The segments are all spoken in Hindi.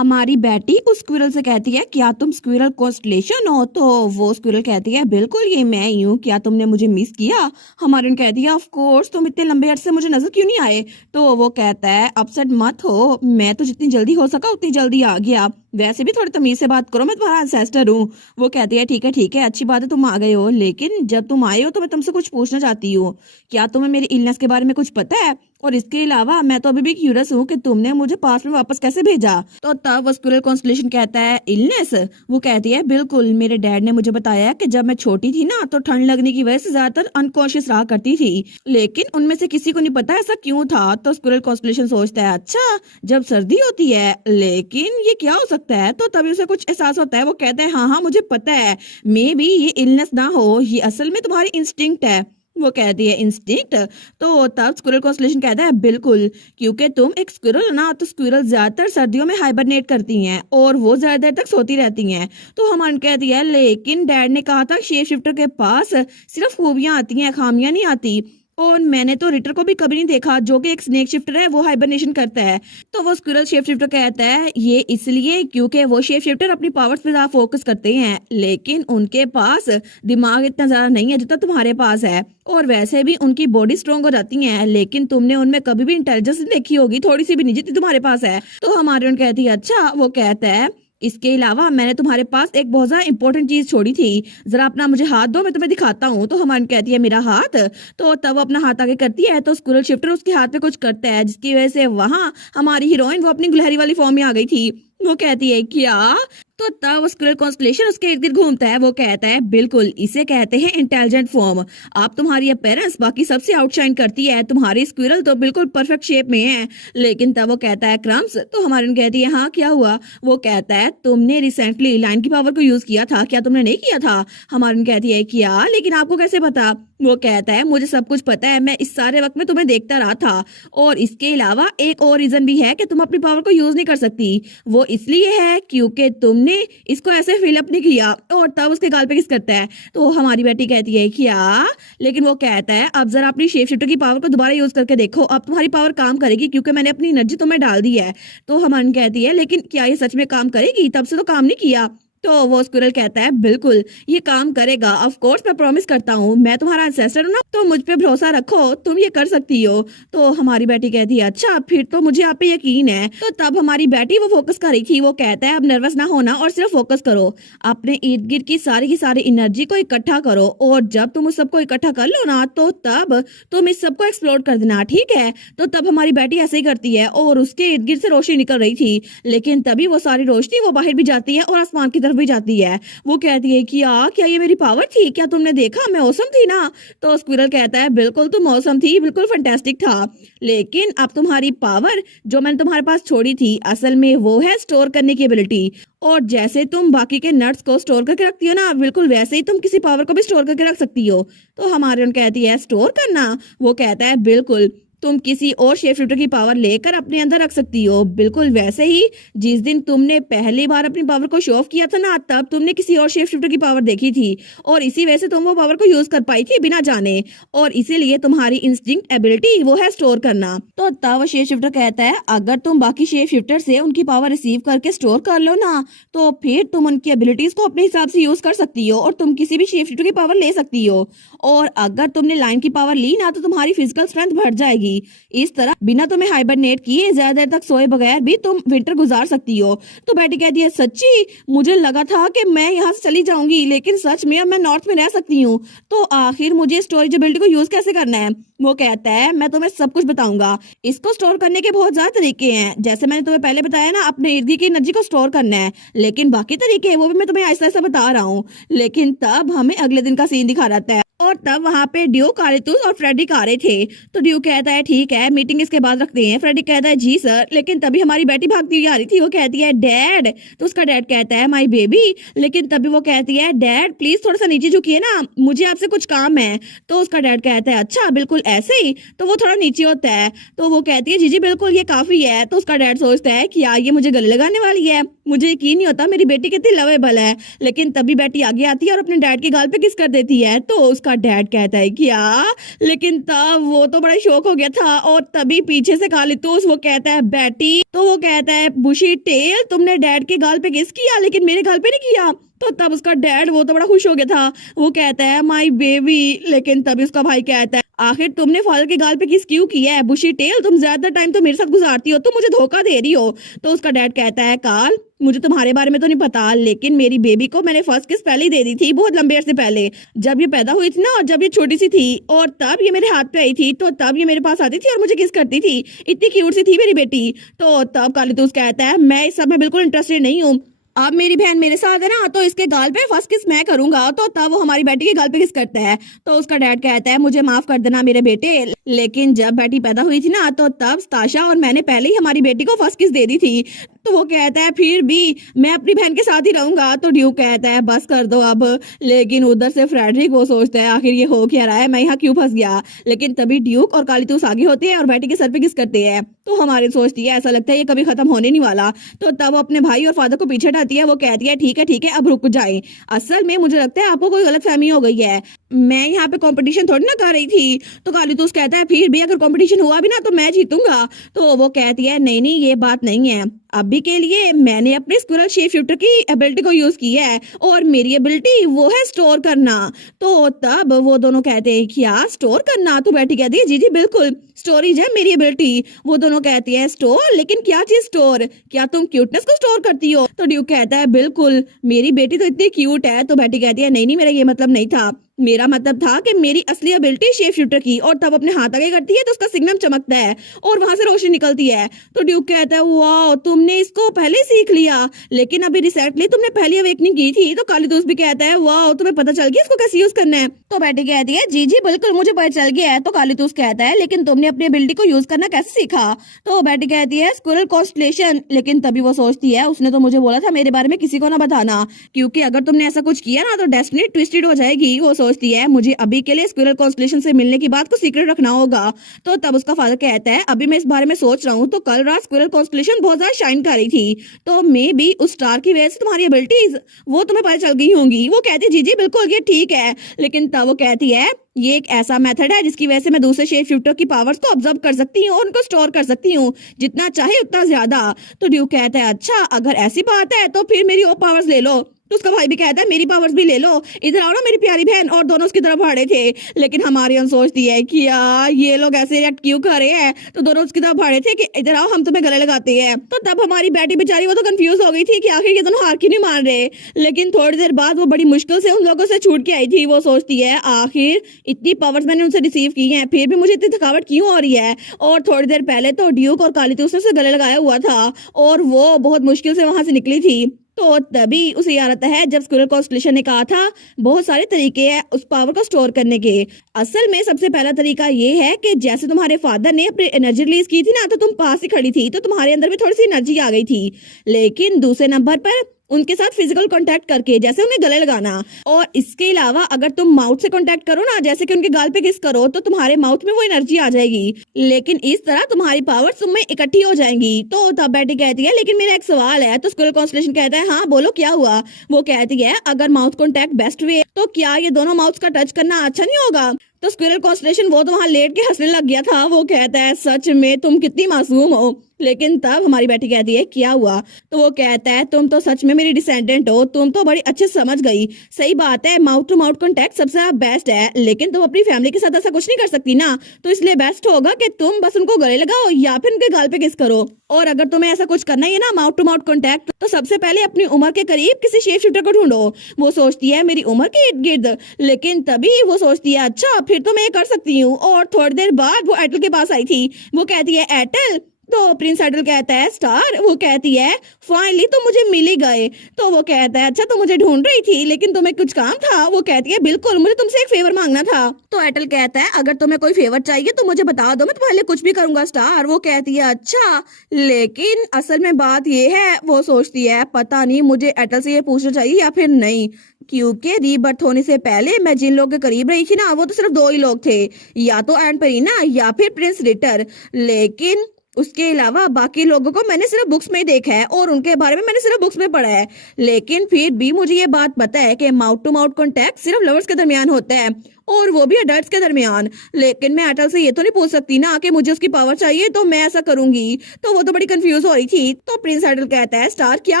हमारी बेटी उस स्क्विरल से कहती है क्या तुम स्क्विरल कॉन्स्टलेशन हो? तो वो स्क्विरल कहती है बिल्कुल ये मैं ही हूँ, क्या तुमने मुझे मिस किया? हमारी कहती है ऑफ कोर्स, तुम इतने लंबे अरसे से मुझे नजर क्यों नहीं आए? तो वो कहता है अपसेट मत हो, मैं तो जितनी जल्दी हो सका उतनी जल्दी आ गया, वैसे भी थोड़ी तमीज से बात करो, मैं तुम्हारा एंसेस्टर हूँ। वो कहती है ठीक है अच्छी बात है तुम आ गए हो, लेकिन जब तुम आए हो तो मैं तुमसे कुछ पूछना चाहती हूँ। क्या तुम्हें मेरी इलनेस के बारे में कुछ पता है? और इसके अलावा मैं तो अभी भी क्यूरियस हूँ कि तुमने मुझे पास्ट में वापस कैसे भेजा? तो तब वो स्क्विरल कॉन्स्टलेशन कहता है इलनेस? वो कहती है बिल्कुल, मेरे डैड ने मुझे बताया कि जब मैं छोटी थी ना तो ठंड लगने की वजह से ज्यादातर अनकॉन्शियस रहा करती थी, लेकिन उनमें से किसी को नहीं पता ऐसा क्यों था। तो स्क्विरल कॉन्स्टलेशन सोचता है अच्छा जब सर्दी होती है, लेकिन ये क्या हो सकता है? तो तभी उसे कुछ एहसास होता है। वो कहता है हाँ मुझे पता है, मे बी ये इलनेस ना हो, ये असल में तुम्हारी इंस्टिंक्ट है। वो कहती है इंस्टिंक्ट? तो तब स्क्विरल कॉन्स्टलेशन कहता है बिल्कुल, क्योंकि तुम एक स्क्विरल हो ना, तो स्क्विरल ज्यादातर सर्दियों में हाइबरनेट करती हैं और वो ज्यादा देर तक सोती रहती हैं। तो हम कहती है लेकिन डैड ने कहा था शेप शिफ्टर के पास सिर्फ खूबियां आती हैं, खामियां नहीं आती, और मैंने तो रिटर को भी कभी नहीं देखा जो कि एक स्नेक शिफ्टर है, वो हाइबरनेशन करता है। तो वो स्क्विरल शेप शिफ्टर कहता है ये इसलिए क्योंकि वो शेप शिफ्टर अपनी पावर्स पे ज्यादा फोकस करते हैं, लेकिन उनके पास दिमाग इतना ज्यादा नहीं है जितना तुम्हारे पास है, और वैसे भी उनकी बॉडी स्ट्रॉन्ग हो जाती है, लेकिन तुमने उनमें कभी भी इंटेलिजेंस नहीं देखी होगी, थोड़ी सी भी नहीं जितनी तुम्हारे पास है। तो हमारे उन कहती है अच्छा। वो कहता है इसके अलावा मैंने तुम्हारे पास एक बहुत ज्यादा इंपॉर्टेंट चीज छोड़ी थी, जरा अपना मुझे हाथ दो, मैं तुम्हें दिखाता हूँ। तो हमारी कहती है मेरा हाथ? तो तब वो अपना हाथ आगे करती है तो स्क्विरल शिफ्टर उसके हाथ पे कुछ करता है, जिसकी वजह से वहां हमारी हीरोइन वो अपनी गुलहरी वाली फॉर्म में आ गई थी। वो कहती है क्या? तो तब स्क्विरल कॉन्स्टलेशन उसके इर्द गिर्द घूमता है। वो कहता है बिल्कुल, इसे कहते हैं इंटेलिजेंट फॉर्म। आप तुम्हारी अपीयरेंस बाकी सबसे आउटशाइन करती है, तुम्हारी स्क्विरल तो बिल्कुल परफेक्ट शेप में है। लेकिन तब वो कहता है क्रम्स? तो हमारी कहती है हाँ क्या हुआ? वो कहता है तुमने रिसेंटली लाइन की पावर को यूज किया था, क्या तुमने नहीं किया था? हमारी कहती है क्या, लेकिन आपको कैसे पता? वो कहता है मुझे सब कुछ पता है, मैं इस सारे वक्त में तुम्हें देखता रहा था, और इसके अलावा एक और रीजन भी है कि तुम अपनी पावर को यूज नहीं कर सकती। वो इसलिए है क्योंकि तुमने इसको ऐसे फिलअप नहीं किया। और तब उसके गाल पे किस करता है। तो हमारी बेटी कहती है क्या, लेकिन वो कहता है अब जरा अपनी शेप शिफ्टर की पावर को दोबारा यूज करके देखो, अब तुम्हारी पावर काम करेगी क्योंकि मैंने अपनी एनर्जी तुम्हें डाल दी है। तो हमारी कहती है लेकिन क्या ये सच में काम करेगी? तब से तो काम नहीं किया। तो वो स्क्विरल कहता है बिल्कुल ये काम करेगा, ऑफ कोर्स मैं प्रॉमिस करता हूँ, मैं तुम्हारा एंसेस्टर हूँ ना, तो मुझ पे भरोसा रखो, तुम ये कर सकती हो। तो हमारी बेटी कहती है अच्छा फिर तो मुझे आप पे यकीन है। तो तब हमारी बेटी वो फोकस कर रही थी, वो कहता है अब नर्वस ना होना और सिर्फ फोकस करो, अपने इर्द गिर्द की सारी एनर्जी को इकट्ठा करो, और जब तुम उस सबको इकट्ठा कर लो ना तो तब तुम इस सबको एक्सप्लोर कर देना, ठीक है? तो तब हमारी बेटी ऐसे ही करती है और उसके इर्द गिर्द से रोशनी निकल रही थी, लेकिन तभी वो सारी रोशनी वो बाहर भी जाती है और आसमान की तरफ भी जाती है। वो कहती है कि क्या ये मेरी पावर थी? क्या तुमने देखा मैं औसम थी ना? तो स्क्विरल कहता है बिल्कुल तुम औसम थी, बिल्कुल फैंटास्टिक था, लेकिन अब तुम्हारी पावर जो मैंने तुम्हारे पास छोड़ी थी असल में वो है स्टोर करने की एबिलिटी, और जैसे तुम बाकी के नट्स को स्टोर करके रखती हो ना, बिल्कुल वैसे ही तुम किसी पावर को भी स्टोर करके रख सकती हो। तो हमारे उन कहती है स्टोर करना? वो कहता है बिल्कुल, तुम किसी और शेप शिफ्टर की पावर लेकर अपने अंदर रख सकती हो, बिल्कुल वैसे ही जिस दिन तुमने पहली बार अपनी पावर को शो ऑफ किया था ना, तब तुमने किसी और शेप शिफ्टर की पावर देखी थी और इसी वजह से तुम वो पावर को यूज कर पाई थी बिना जाने, और इसीलिए तुम्हारी इंस्टिंक्ट एबिलिटी वो है स्टोर करना। तो तब शेप शिफ्टर कहता है अगर तुम बाकी शेप शिफ्टर से उनकी पावर रिसीव करके स्टोर कर लो ना, तो फिर तुम उनकी एबिलिटीज को अपने हिसाब से यूज कर सकती हो और तुम किसी भी शेप शिफ्टर की पावर ले सकती हो, और अगर तुमने लाइन की पावर ली ना तो तुम्हारी फिजिकल स्ट्रेंथ बढ़ जाएगी। इस तरह बिना तुम्हें हाइबरनेट किए ज्यादा देर तक सोए बगैर भी तुम विंटर गुजार सकती हो। तो बेटी कहती है सच्ची, मुझे लगा था कि मैं यहाँ से चली जाऊंगी, लेकिन सच में अब मैं नॉर्थ में रह सकती हूँ, तो आखिर मुझे स्टोरेज एबिलिटी को यूज कैसे करना है? वो कहता है मैं तुम्हें सब कुछ बताऊंगा, इसको स्टोर करने के बहुत ज्यादा तरीके हैं, जैसे मैंने तुम्हें पहले बताया ना अपने इर्द गिर्द की एनर्जी को स्टोर करना है, लेकिन बाकी तरीके वो भी मैं तुम्हें ऐसा ऐसा बता रहा हूँ। लेकिन तब हमें अगले दिन का सीन दिखा रहता है और तब वहां पे ड्यूक कारितुस और फ्रेडिक आ रहे थे। तो ड्यूक कहता है ठीक है मीटिंग इसके बाद रखते हैं। फ्रेडिक कहता है जी सर। लेकिन तभी हमारी बेटी भागती हुई आ रही थी, वो कहती है डैड। तो उसका डैड कहता है माय बेबी। लेकिन तभी वो कहती है डैड प्लीज थोड़ा सा नीचे झुकिए ना, मुझे आपसे कुछ काम है। तो उसका डैड कहता है अच्छा बिल्कुल ऐसे ही। तो वो थोड़ा नीचे होता है, तो वो कहती है जी जी बिल्कुल ये काफी है। तो उसका डैड सोचता है कि यार ये मुझे गले लगाने वाली है। मुझे यकीन नहीं होता मेरी बेटी कितनी लवेबल है। लेकिन तभी बेटी आगे आती है और अपने डैड के गाल पे किस कर देती है। तो उसका डैड कहता है क्या, लेकिन तब वो तो बड़ा शौक हो गया था और तभी पीछे से कालीतूस वो कहता है बेटी, तो वो कहता है बुशी टेल तुमने डैड के गाल पे किस किया लेकिन मेरे गाल पे नहीं किया। तो तब उसका डैड वो तो बड़ा खुश हो गया था, वो कहता है माई बेबी। लेकिन तभी उसका भाई कहता है आखिर तुमने फादर के गाल पे किस क्यों किया है बुशी टेल, तुम ज्यादातर टाइम तो मेरे साथ गुजारती हो, तुम मुझे धोखा दे रही हो। तो उसका डैड कहता है कार्ल मुझे तुम्हारे बारे में तो नहीं पता, लेकिन मेरी बेबी को मैंने फर्स्ट किस पहले ही दे दी थी बहुत लंबे अरसे पहले, जब ये पैदा हुई थी ना और जब ये छोटी सी थी और तब ये मेरे हाथ पे आई थी, तो तब ये मेरे पास आती थी और मुझे किस करती थी, इतनी क्यूट सी थी मेरी बेटी। तो तब कालीतूस कहता है मैं इस सब में बिल्कुल इंटरेस्टेड नहीं हूँ, अब मेरी बहन मेरे साथ है ना तो इसके गाल पे फर्स्ट किस मैं करूंगा। तो तब वो हमारी बेटी के गाल पे किस करता है। तो उसका डैड कहता है मुझे माफ कर देना मेरे बेटे, लेकिन जब बेटी पैदा हुई थी ना तो तब ताशा और मैंने पहले ही हमारी बेटी को फर्स्ट किस दे दी थी। तो वो कहता है फिर भी मैं अपनी बहन के साथ ही रहूंगा। तो ड्यूक कहता है बस कर दो अब। लेकिन उधर से फ्रेडरिक वो सोचता है आखिर ये हो क्या रहा है, मैं यहाँ क्यों फंस गया। लेकिन तभी ड्यूक और कालीतूस आगे होते हैं और बेटी के सर पे किस करते हैं। तो हमारी सोचती है ऐसा लगता है ये कभी खत्म होने नहीं वाला। तो तब वो अपने भाई और फादर को पीछे हटाती है, वो कहती है ठीक है अब रुक जाए, असल में मुझे लगता है आपको कोई गलत फहमी हो गई है, मैं यहाँ पे कंपटीशन थोड़ी ना कर रही थी। तो कालीतूस कहता है फिर भी अगर कंपटीशन हुआ भी ना तो मैं जीतूंगा। तो वो कहती है नहीं ये बात नहीं है, अभी के लिए मैंने अपने स्क्विरल शेप शिफ्टर की एबिलिटी को यूज किया है और मेरी एबिलिटी वो है स्टोर करना। तो तब वो दोनों कहते हैं क्या स्टोर करना। तो बेटी कहती है जी बिल्कुल स्टोरेज है मेरी एबिलिटी। वो दोनों कहती है स्टोर, लेकिन क्या चीज स्टोर, क्या तुम क्यूटनेस को स्टोर करती हो। तो ड्यूक कहता है बिल्कुल मेरी बेटी तो इतनी क्यूट है। तो बेटी कहती है नहीं मेरा ये मतलब नहीं था, मेरा मतलब था कि मेरी असली एबिलिटी शेप शूटर की। और तब अपने हाथ आगे करती है तो उसका सिग्नल चमकता है और वहां से रोशनी निकलती है। तो ड्यूक कहता है वाह तुमने इसको पहले ही सीख लिया, लेकिन अभी रिसेंटली तुमने पहली अवेकनिंग की थी। तो कालीतूस भी कहता है वाह तुम्हें पता चल गया इसको कैसे यूज करना है। तो बेटी कहती है जी बिल्कुल मुझे पता चल गया है। तो कालीतूस कहता है लेकिन तुमने अपनी एबिलिटी को यूज करना कैसे सीखा। तो बेटी कहती है स्क्विरल कॉन्स्टलेशन। लेकिन तभी वो सोचती है उसने तो मुझे बोला था मेरे बारे में किसी को ना बताना, क्योंकि अगर तुमने ऐसा कुछ किया ना तो डेस्टिनी ट्विस्टेड हो जाएगी। वो सोचती है मुझे अभी के लिए स्क्विरल कॉन्स्टलेशन से मिलने की बात को सीक्रेट रखना होगा। तो तब उसका फादर कहता है अभी मैं इस बारे में सोच रहा हूँ, तो कल रात स्क्विरल कॉन्स्टलेशन बहुत ज्यादा शाइन कर रही थी, तो मे बी उस स्टार की वजह से तुम्हारी एबिलिटीज वो तुम्हें पता चल गई होंगी। वो कहती है जी बिल्कुल ये ठीक है। लेकिन तब वो कहती है ये एक ऐसा मेथड है जिसकी वजह से मैं दूसरे शेप शिफ्टर की पावर्स को ऑब्जर्व कर सकती हूँ और उनको स्टोर कर सकती हूँ जितना चाहे उतना ज्यादा। तो ड्यूक कहता है अच्छा अगर ऐसी बात है तो फिर मेरी वो पावर्स ले लो। तो उसका भाई भी कहता है मेरी पावर्स भी ले लो, इधर आओ ना मेरी प्यारी बहन। और दोनों उसकी तरफ भाड़े थे। लेकिन हमारी अन सोचती है कि यार ये लोग ऐसे रिएक्ट क्यों कर रहे हैं। तो दोनों उसकी तरफ भाड़े थे कि इधर आओ हम तुम्हें गले लगाते हैं। तो तब हमारी बेटी बेचारी वो तो कंफ्यूज हो गई थी कि आखिर ये दोनों हार क्यों नहीं मान रहे। लेकिन थोड़ी देर बाद वो बड़ी मुश्किल से उन लोगों से छूट के आई थी। वो सोचती है आखिर इतनी पावर्स मैंने उनसे रिसीव की हैं फिर भी मुझे इतनी थकावट क्यों हो रही है। और थोड़ी देर पहले तो ड्यूक और कालीतूस ने उसे गले लगाया हुआ था और वो बहुत मुश्किल से वहां से निकली थी। तो तभी उसे याद आता है जब स्क्विरल कॉन्स्टलेशन ने कहा था बहुत सारे तरीके हैं उस पावर को स्टोर करने के। असल में सबसे पहला तरीका ये है कि जैसे तुम्हारे फादर ने अपनी एनर्जी रिलीज की थी ना तो तुम पास ही खड़ी थी तो तुम्हारे अंदर भी थोड़ी सी एनर्जी आ गई थी। लेकिन दूसरे नंबर पर उनके साथ फिजिकल कांटेक्ट करके जैसे उन्हें गले लगाना। और इसके अलावा अगर तुम माउथ से कांटेक्ट करो ना जैसे कि उनके गाल पे किस करो तो तुम्हारे माउथ में वो एनर्जी आ जाएगी। लेकिन इस तरह तुम्हारी पावर तुम में इकट्ठी हो जाएंगी। तो तब बेटी कहती है लेकिन मेरा एक सवाल है। तो स्क्विरल कॉन्स्टलेशन कहता है हाँ बोलो क्या हुआ। वो कहती है अगर माउथ कांटेक्ट बेस्ट वे तो क्या ये दोनों माउथ का टच करना अच्छा नहीं होगा। तो स्क्विरल कॉन्स्टलेशन वो तो वहां लेट के हंसने लग गया था। वो कहता है सच में तुम कितनी मासूम हो। लेकिन तब हमारी बेटी कहती है क्या हुआ। तो वो कहता है तुम तो सच में मेरी डिसेंडेंट हो, तुम तो बड़ी अच्छे समझ गई। सही बात है माउथ टू माउथ कांटेक्ट सबसे बेस्ट है, लेकिन तुम अपनी फैमिली के साथ ऐसा कुछ नहीं कर सकती ना। तो इसलिए बेस्ट होगा कि तुम बस उनको गले लगाओ या फिर उनके गाल पे किस करो। और अगर तुम्हें ऐसा कुछ करना ही है ना माउथ टू माउथ कांटेक्ट तो सबसे पहले अपनी उम्र के करीब किसी शेप शिफ्टर को ढूंढो। वो सोचती है मेरी उम्र के इर्द गिर्द। लेकिन तभी वो सोचती है अच्छा फिर तो मैं ये कर सकती हूँ। और थोड़ी देर बाद वो एटल के पास आई थी। वो कहती है एटल। तो प्रिंस एटल कहता है स्टार। वो कहती है फाइनली तो मुझे मिल ही गए। तो वो कहता है अच्छा तो मुझे ढूंढ रही थी लेकिन तुम्हें कुछ काम था। वो कहती है बिल्कुल मुझे तुमसे एक फेवर मांगना था। तो एटल कहता है अगर तुम्हें कोई फेवर चाहिए तो मुझे बता दो, मैं तुम्हारे लिए कुछ भी करूंगा स्टार। वो कहती है अच्छा लेकिन असल में बात ये है। वो सोचती है पता नहीं मुझे एटल से ये पूछना चाहिए या फिर नहीं, क्योंकि रीबर्थ होने से पहले मैं जिन लोगों के करीब रही थी ना वो तो सिर्फ दो ही लोग थे, या तो एंड पेरीना या फिर प्रिंस रिटर। लेकिन उसके अलावा बाकी लोगों को मैंने सिर्फ बुक्स में ही देखा है और उनके बारे में मैंने सिर्फ बुक्स में पढ़ा है, लेकिन फिर भी मुझे ये बात पता है कि माउथ टू माउथ कॉन्टैक्ट सिर्फ लवर्स के दरमियान होता है और वो भी अडल्ट्स के दरमियान। लेकिन मैं अटल से ये तो नहीं पूछ सकती ना कि मुझे उसकी पावर चाहिए तो मैं ऐसा करूंगी। तो वो तो बड़ी कंफ्यूज हो रही थी। तो प्रिंस अटल कहता है स्टार क्या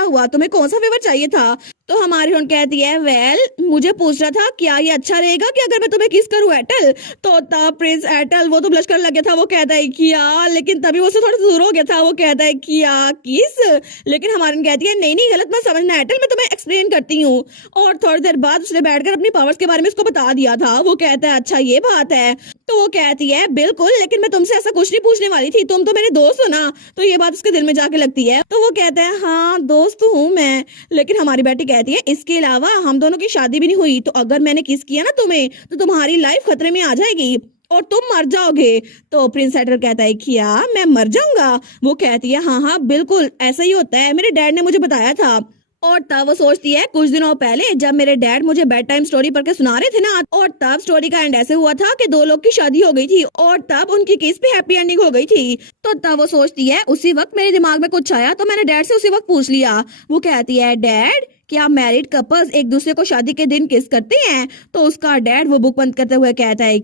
हुआ, तुम्हें कौन सा फेवर चाहिए था? तो हमारी हुन कहती है वेल मुझे पूछ रहा था क्या ये अच्छा रहेगा कि अगर मैं तुम्हें किस करूं एटल। तो तब प्रिंस एटल वो तो ब्लश करने लग गया था, वो कहता है किया, लेकिन तभी वो उससे थोड़ा दूर हो गया था, वो कहता है किया किस। लेकिन हमारी कहती है नहीं नहीं गलत मत समझना एटल, मैं तुम्हें एक्सप्लेन करती हूँ। और थोड़ी देर बाद उसने बैठकर अपनी पावर्स के बारे में उसको बता दिया था। वो कहता है अच्छा ये बात है। तो वो कहती है बिल्कुल, लेकिन मैं तुमसे ऐसा कुछ नहीं पूछने वाली थी, तुम तो मेरे दोस्त हो ना। तो ये बात उसके दिल में जाके लगती है। तो वो कहता है हाँ दोस्त हूँ मैं। लेकिन हमारी बेटी कहती है इसके अलावा हम दोनों की शादी भी नहीं हुई, तो अगर मैंने किस किया ना तुम्हें तो तुम्हारी लाइफ खतरे में आ जाएगी और तुम मर जाओगे। तो प्रिंस एडर कहता है क्या मैं मर जाऊंगा? वो कहती है हाँ हाँ बिल्कुल ऐसा ही होता है, मेरे डैड ने मुझे बताया था। और तब वो सोचती है कुछ दिनों पहले जब मेरे डैड मुझे बेड टाइम स्टोरी पढ़ के सुना रहे थे ना, और तब स्टोरी का एंड ऐसे हुआ था कि दो लोग की शादी हो गई थी और तब उनकी केस पे हैप्पी एंडिंग हो गई थी। तो तब वो सोचती है उसी वक्त मेरे दिमाग में कुछ आया तो मैंने डैड से उसी वक्त पूछ लिया। वो कहती है डैड क्या मैरिड कपल्स एक दूसरे को शादी के दिन किस करते हैं? तो उसका डैड वो बुक बंद करते हुए कहता है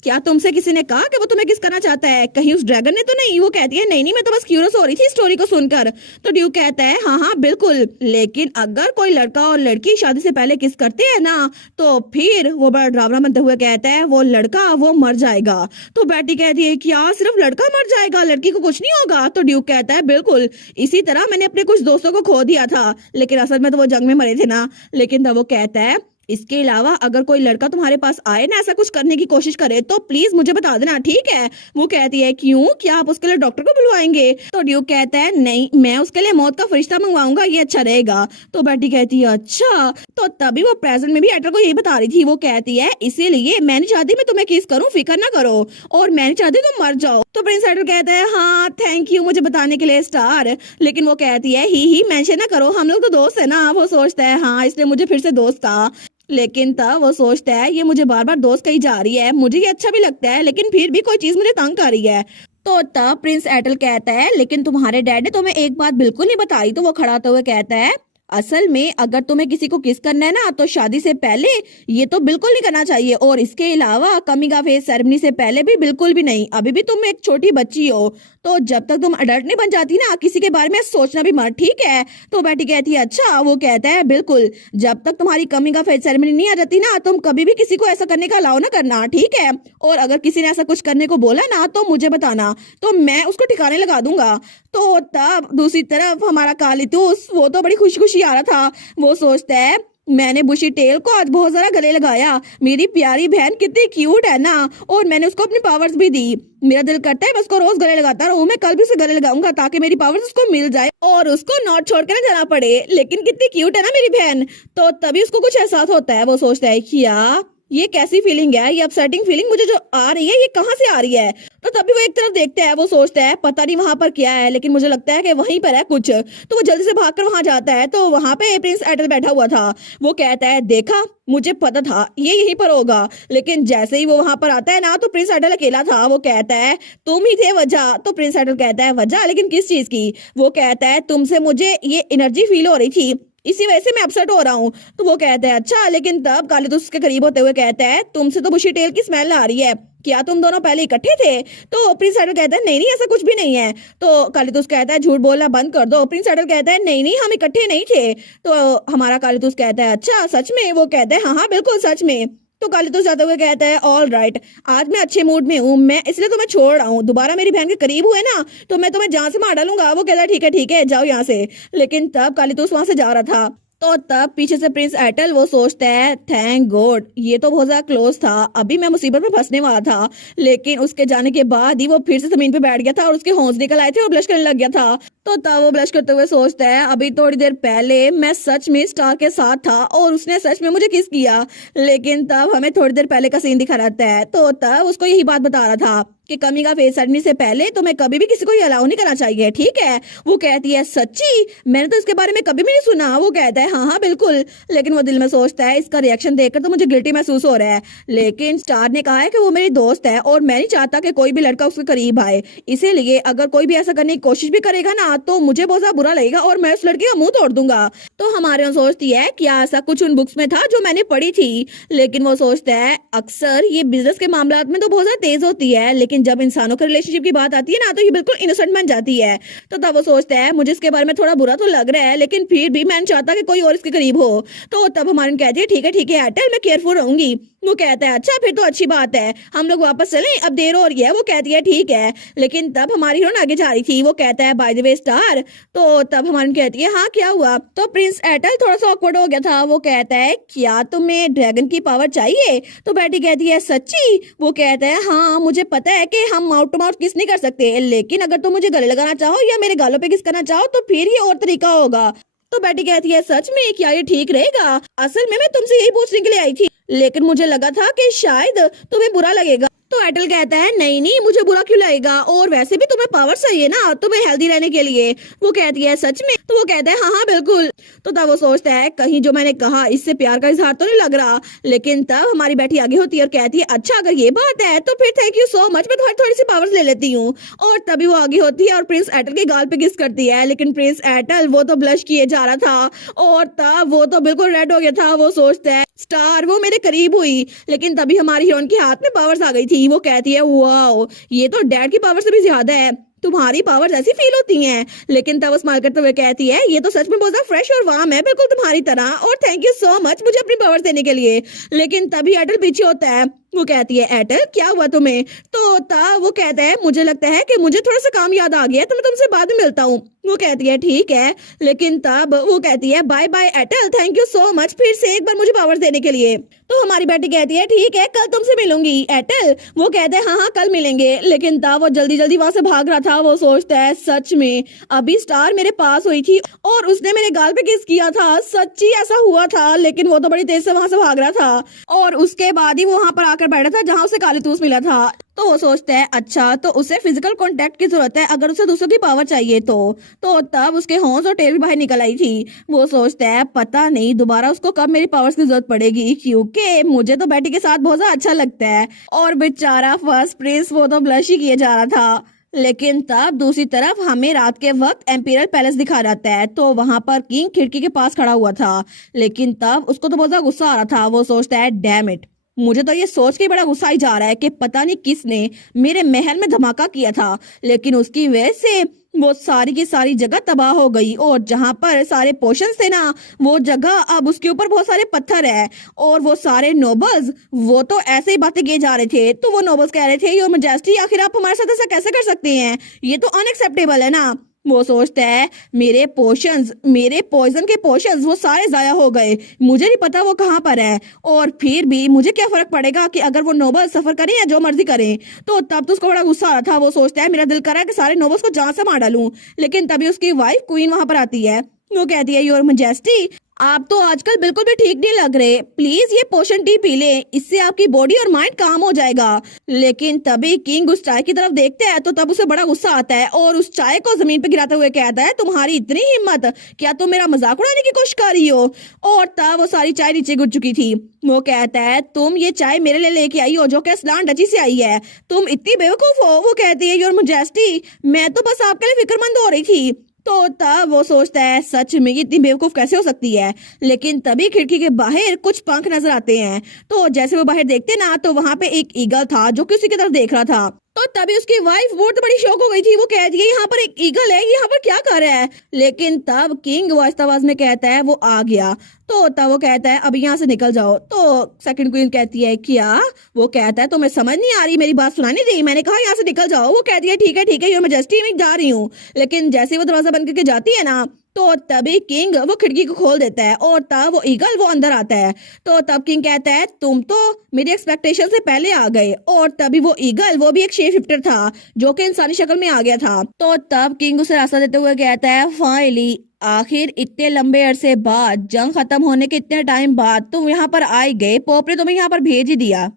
क्या तुमसे किसी ने कहा कि वो तुम्हें किस करना चाहता है? कहीं उस ड्रैगन ने तो नहीं? वो कहती है नहीं नहीं मैं तो बस क्यूरियस हो रही थी स्टोरी को सुनकर। तो ड्यूक कहता है हाँ बिल्कुल, लेकिन अगर कोई लड़का और लड़की शादी से पहले किस करते हैं ना तो फिर वो बड़ा डरावना बनते हुए कहता है वो लड़का वो मर जाएगा। तो बेटी कहती है क्या सिर्फ लड़का मर जाएगा, लड़की को कुछ नहीं होगा? तो ड्यूक कहता है बिल्कुल, इसी तरह मैंने अपने कुछ दोस्तों को खो दिया था, लेकिन असल में तो वो जंग में मरे थे ना। लेकिन तब वो कहता है इसके अलावा अगर कोई लड़का तुम्हारे पास आए ना ऐसा कुछ करने की कोशिश करे तो प्लीज मुझे बता देना, ठीक है? वो कहती है क्यों, क्या आप उसके लिए डॉक्टर को बुलवाएंगे? तो ड्यूक कहता है नहीं मैं उसके लिए मौत का फरिश्ता मंगवाऊंगा, ये अच्छा रहेगा। तो बेटी कहती है अच्छा। तो तभी वो प्रेजेंट में भी एटर को यही बता रही थी। वो कहती है इसीलिए मैं नहीं चाहती मैं तुम्हें किस करूँ, फिक्र ना करो, और मैं नहीं चाहती तुम मर जाओ। तो प्रिंस एटर कहता है हाँ थैंक यू मुझे बताने के लिए स्टार। लेकिन वो कहती है ही मेंशन ना करो, हम लोग तो दोस्त है ना। वो सोचता है हाँ इसलिए मुझे फिर से दोस्त कहा। लेकिन तब वो सोचता है ये मुझे बार बार दोस्त कही जा रही है, मुझे ये अच्छा भी लगता है लेकिन फिर भी कोई चीज मुझे तंग कर रही है। तो तब प्रिंस एटल कहता है लेकिन तुम्हारे डैड ने तुम्हें एक बात बिल्कुल नहीं बताई। तो वो खड़ा होते हुए कहता है असल में अगर तुम्हें किसी को किस करना है ना तो शादी से पहले ये तो बिल्कुल नहीं करना चाहिए, और इसके अलावा कमिंग ऑफ एज सेरेमनी से पहले भी बिल्कुल भी नहीं। अभी भी तुम एक छोटी बच्ची हो, तो जब तक तुम अडल्ट नहीं बन जाती ना किसी के बारे में सोचना भी मत, ठीक है? तो बेटी कहती है अच्छा। वो कहता है बिल्कुल, जब तक तुम्हारी कमिंग ऑफ एज सेरेमनी नहीं आ जाती ना तुम कभी भी किसी को ऐसा करने का अलाउ ना करना, ठीक है? और अगर किसी ने ऐसा कुछ करने को बोला ना तो मुझे बताना, तो मैं उसको ठिकाने लगा दूंगा। तो तब दूसरी तरफ हमारा कालितूस वो तो बड़ी खुशी खुशी आ रहा था। वो सोचता है मैंने बुशी टेल को आज बहुत सारा गले लगाया, मेरी प्यारी बहन कितनी क्यूट है ना, और मैंने उसको अपनी पावर्स भी दी। मेरा दिल करता है मैं उसको रोज गले लगाता रहूं, मैं कल भी उसे गले लगाऊंगा ताकि मेरी पावर्स उसको मिल जाए और उसको नॉट छोड़ कर ना जाना पड़े। लेकिन कितनी क्यूट है ना मेरी बहन। तो तभी उसको कुछ एहसास होता है। वो सोचता है क्या ये कैसी फीलिंग है, ये अपसेटिंग फीलिंग मुझे जो आ रही है ये कहाँ से आ रही है? तो तभी वो एक तरफ देखता है। वो सोचता है पता नहीं वहां पर क्या है, लेकिन मुझे लगता है कि वहीं पर है कुछ। तो वो जल्दी से भागकर वहां जाता है तो वहां पे प्रिंस एटल बैठा हुआ था। वो कहता है देखा मुझे पता था ये यहीं पर होगा। लेकिन जैसे ही वो वहां पर आता है ना तो प्रिंस एटल अकेला था। वो कहता है तुम ही थे वजह। तो प्रिंस एटल कहता है वजह, लेकिन किस चीज की? वो कहता है तुमसे मुझे ये एनर्जी फील हो रही थी, इसी वजह से मैं अपसेट हो रहा हूँ। तो वो कहता है अच्छा। लेकिन तब कालितुस उसके करीब होते हुए कहता है तुमसे तो बुशी टेल की स्मेल आ रही है, क्या तुम दोनों पहले इकट्ठे थे? तो प्रिंस एटल कहता है नहीं नहीं ऐसा कुछ भी नहीं है। तो कालितुस कहता है झूठ बोलना बंद कर दो। प्रिंस एटल कहता है नहीं नहीं हम इकट्ठे नहीं थे। तो हमारा कालितुस कहता है अच्छा सच में? वो कहता है हाँ हाँ बिल्कुल सच में। तो कालितुस जाते हुए कहता है ऑल राइट, आज मैं अच्छे मूड में हूँ, मैं इसलिए तुम्हें छोड़ रहा हूँ। दोबारा मेरी बहन के करीब हुए ना तो मैं तुम्हें जान से मार डालूंगा। वो कहता है ठीक है जाओ यहाँ से। लेकिन तब कालितुस वहां से जा रहा था तो तब पीछे से प्रिंस एटल वो सोचता है थैंक गॉड ये तो बहुत ज्यादा क्लोज था, अभी मैं मुसीबत में फंसने वाला था। लेकिन उसके जाने के बाद ही वो फिर से जमीन पे बैठ गया था और उसके होंठ निकल आए थे और ब्लश करने लग गया था। तो तब वो ब्लश करते हुए सोचता है अभी थोड़ी देर पहले मैं सच में स्टार के साथ था और उसने सच में मुझे किस किया। लेकिन तब हमें थोड़ी देर पहले का सीन दिखा रहता है। तो तब उसको यही बात बता रहा था कि कमी का फेस करने से पहले तुम्हें कभी भी किसी को अलाउ नहीं करना चाहिए, ठीक है। वो कहती है सच्ची, मैंने तो इसके बारे में कभी भी नहीं सुना। वो कहता है हाँ हाँ बिल्कुल, लेकिन वो दिल में सोचता है इसका रिएक्शन देखकर तो मुझे गिल्टी महसूस हो रहा है, लेकिन स्टार ने कहा है कि वो मेरी दोस्त है और मैं नहीं चाहता कि कोई भी लड़का उसके करीब आए, इसीलिए अगर कोई भी ऐसा करने की कोशिश भी करेगा ना तो मुझे बहुत ज्यादा बुरा लगेगा और मैं उस लड़की का मुंह तोड़ दूंगा। तो हमारे यहाँ सोचती है क्या ऐसा कुछ उन बुक्स में था जो मैंने पढ़ी थी, लेकिन वो सोचता है अक्सर ये बिजनेस के मामलात में तो बहुत ज्यादा तेज होती है, लेकिन जब इंसानों के रिलेशनशिप की बात आती है ना तो ये बिल्कुल इनोसेंट बन जाती है। तो तब वो सोचता है मुझे इसके बारे में थोड़ा बुरा तो लग रहा है, लेकिन फिर भी मैं नहीं चाहता कि कोई और इसके करीब हो। तो तब हमारे कहती है ठीक है एयरटेल, मैं केयरफुल रहूंगी। वो कहता है अच्छा फिर तो अच्छी बात है, हम लोग वापस चलें, अब देर हो रही है। वो कहती है ठीक है, लेकिन तब हमारी हीरोइन आगे जा रही थी। वो कहता है बाय द वे स्टार, तो तब हमारी कहती है हाँ क्या हुआ। तो प्रिंस एयरटेल थोड़ा सा ऑकवर्ड हो गया था। वो कहता है क्या तुम्हें ड्रैगन की पावर चाहिए। तो बेटी कहती है सच्ची। वो कहता है हाँ मुझे पता है कि हम माउथ टू माउथ किस नहीं कर सकते, लेकिन अगर तुम मुझे गले लगाना चाहो या मेरे गालों पे किस करना चाहो तो फिर ये और तरीका होगा। तो बेटी कहती है सच में क्या ये ठीक रहेगा। असल में मैं तुमसे यही पूछने के लिए आई थी, लेकिन मुझे लगा था कि शायद तुम्हें बुरा लगेगा। तो एयरटेल कहता है नहीं नहीं मुझे बुरा क्यों लगेगा, और वैसे भी तुम्हें पावर चाहिए ना तुम्हें हेल्दी रहने के लिए। वो कहती है सच में। तो वो कहता है हाँ हाँ बिल्कुल। तो तब वो सोचता है कहीं जो मैंने कहा इससे प्यार का इजहार तो नहीं लग रहा, लेकिन तब हमारी बेटी आगे होती है और कहती है अच्छा अगर ये बात है तो फिर थैंक यू सो मच, मैं थोड़ी थोड़ी सी पावर्स ले लेती हूँ। और तभी वो आगे होती है और प्रिंस एयरटेल के गाल पे किस करती है, लेकिन प्रिंस एयरटेल वो तो ब्लश किए जा रहा था और तब वो तो बिल्कुल रेड हो गया था। वो सोचता है स्टार वो मेरे करीब हुई, लेकिन तभी हमारी हीरोइन के हाथ में पावर्स आ गई थी। वो कहती है वाओ ये तो डैड की पावर से भी ज्यादा है, तुम्हारी पावर्स ऐसी फील होती हैं। लेकिन तब वो स्माइल करते हुए कहती है ये तो सच में बहुत ज्यादा फ्रेश और वार्म है बिल्कुल तुम्हारी तरह, और थैंक यू सो मच मुझे अपनी पावर्स देने के लिए। लेकिन तभी एयरटेल पीछे होता है। वो कहती है एयरटेल क्या हुआ तुम्हें। तो तब वो कहता है मुझे लगता है कि मुझे थोड़ा सा काम याद आ गया तो मैं तुमसे बाद में मिलता हूँ। वो कहती है ठीक है, लेकिन तब वो कहती है bye bye Airtel, thank you so much फिर से एक बार मुझे पावर्स देने के लिए। तो हमारी बेटी कहती है ठीक है कल तुमसे मिलूंगी एयरटेल। वो कहते हैं हाँ हाँ कल मिलेंगे, लेकिन तब वो जल्दी जल्दी वहां से भाग रहा था। वो सोचता है सच में अभी स्टार मेरे पास हुई थी और उसने मेरे गाल पे किस किया था, सच्ची ऐसा हुआ था, लेकिन वो तो बड़ी तेज से वहां से भाग रहा था और उसके बाद ही वो वहां पर आकर बैठा था जहां उसे काली तूस मिला था। तो वो सोचता है अच्छा तो उसे फिजिकल कांटेक्ट की जरूरत है अगर उसे दूसरों की पावर चाहिए तो तब उसके होंठ और टेल भी बाहर निकल आई थी। वो सोचता है पता नहीं दोबारा उसको कब मेरी पावर्स की जरूरत पड़ेगी, क्योंकि मुझे तो बेटी के साथ बहुत ज्यादा अच्छा लगता है। और बेचारा फर्स्ट प्रिंस वो तो ब्लश ही किए जा रहा था। लेकिन तब दूसरी तरफ हमें रात के वक्त एम्पीरियल पैलेस दिखा जाता है, तो वहां पर किंग खिड़की के पास खड़ा हुआ था, लेकिन तब उसको तो बहुत ज्यादा गुस्सा आ रहा था। वो सोचता है डैम इट, मुझे तो ये सोच के बड़ा गुस्सा ही जा रहा है कि पता नहीं किसने मेरे महल में धमाका किया था, लेकिन उसकी वजह से वो सारी की सारी जगह तबाह हो गई और जहां पर सारे पोशंस थे ना वो जगह अब उसके ऊपर बहुत सारे पत्थर है। और वो सारे नोबल्स वो तो ऐसे ही बातें किए जा रहे थे। तो वो नोबल्स कह रहे थे योर मैजेस्टी आखिर आप हमारे साथ ऐसा कैसे कर सकते हैं, ये तो अनएक्सेप्टेबल है ना। वो सोचता है मेरे पोशंस, मेरे पॉइजन के पोशंस वो सारे जाया हो गए, मुझे नहीं पता वो कहाँ पर है, और फिर भी मुझे क्या फर्क पड़ेगा कि अगर वो नोबल सफर करें या जो मर्जी करें। तो तब तो उसको बड़ा गुस्सा आ रहा था। वो सोचता है मेरा दिल कर रहा है कि सारे नोबल्स को जान से मार डालूं, लेकिन तभी उसकी वाइफ क्वीन वहां पर आती है। वो कहती है योर मैजेस्टी आप तो आजकल बिल्कुल भी ठीक नहीं लग रहे, प्लीज ये पोशन टी पी ले, इससे आपकी बॉडी और माइंड काम हो जाएगा। लेकिन तभी किंग उस चाय की तरफ देखते हैं तो तब उसे बड़ा गुस्सा आता है और उस चाय को जमीन पे गिराते हुए कहता है तुम्हारी इतनी हिम्मत, क्या तुम मेरा मजाक उड़ाने की कोशिश कर रही हो। और तब वो सारी चाय नीचे गिर चुकी थी। वो कहता है तुम ये चाय मेरे लिए लेके आई हो जो कि अस्लान डची से आई है, तुम इतनी बेवकूफ हो। वो कहती है योर मैजेस्टी मैं तो बस आपके लिए फिक्रमंद हो रही थी। तो तब वो सोचता है सच में ये इतनी बेवकूफ कैसे हो सकती है। लेकिन तभी खिड़की के बाहर कुछ पंख नजर आते हैं, तो जैसे वो बाहर देखते ना तो वहां पे एक ईगल था जो किसी की तरफ देख रहा था। तो तभी उसकी वाइफ बहुत बड़ी शौक हो गई थी। वो कहती है यहाँ पर एक ईगल है, यहाँ पर क्या कर रहा है। लेकिन तब किंग आवाज आवाज में कहता है वो आ गया। तो तब वो कहता है अब यहाँ से निकल जाओ। तो सेकंड क्वीन कहती है क्या। वो कहता है तुम्हें समझ नहीं आ रही, मेरी बात सुनानी नहीं, मैंने कहा यहाँ से निकल जाओ। वो कहती है ठीक है योर मैजेस्टी मैं जा रही हूँ। लेकिन जैसे ही वो दरवाजा बंद करके जाती है ना तो तभी किंग वो खिड़की को खोल देता है और तब वो ईगल वो अंदर आता है। तो तब किंग कहता है तुम तो मेरी एक्सपेक्टेशन से पहले आ गए। और तभी वो ईगल वो भी एक शेप शिफ्टर था जो कि इंसानी शक्ल में आ गया था। तो तब किंग उसे रास्ता देते हुए कहता है फाइनली आखिर इतने लंबे अरसे बाद, जंग खत्म होने के इतने टाइम बाद तुम यहाँ पर आए गए, पोपरे तुम्हें यहाँ पर भेज ही दिया।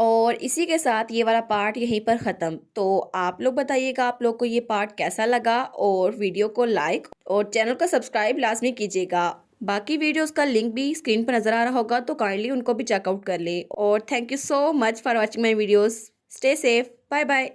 और इसी के साथ ये वाला पार्ट यहीं पर ख़त्म। तो आप लोग बताइएगा आप लोग को ये पार्ट कैसा लगा, और वीडियो को लाइक और चैनल को सब्सक्राइब लाजमी कीजिएगा। बाकी वीडियोस का लिंक भी स्क्रीन पर नज़र आ रहा होगा, तो काइंडली उनको भी चेकआउट कर लें। और thank you so much for watching my videos. Stay safe, bye bye.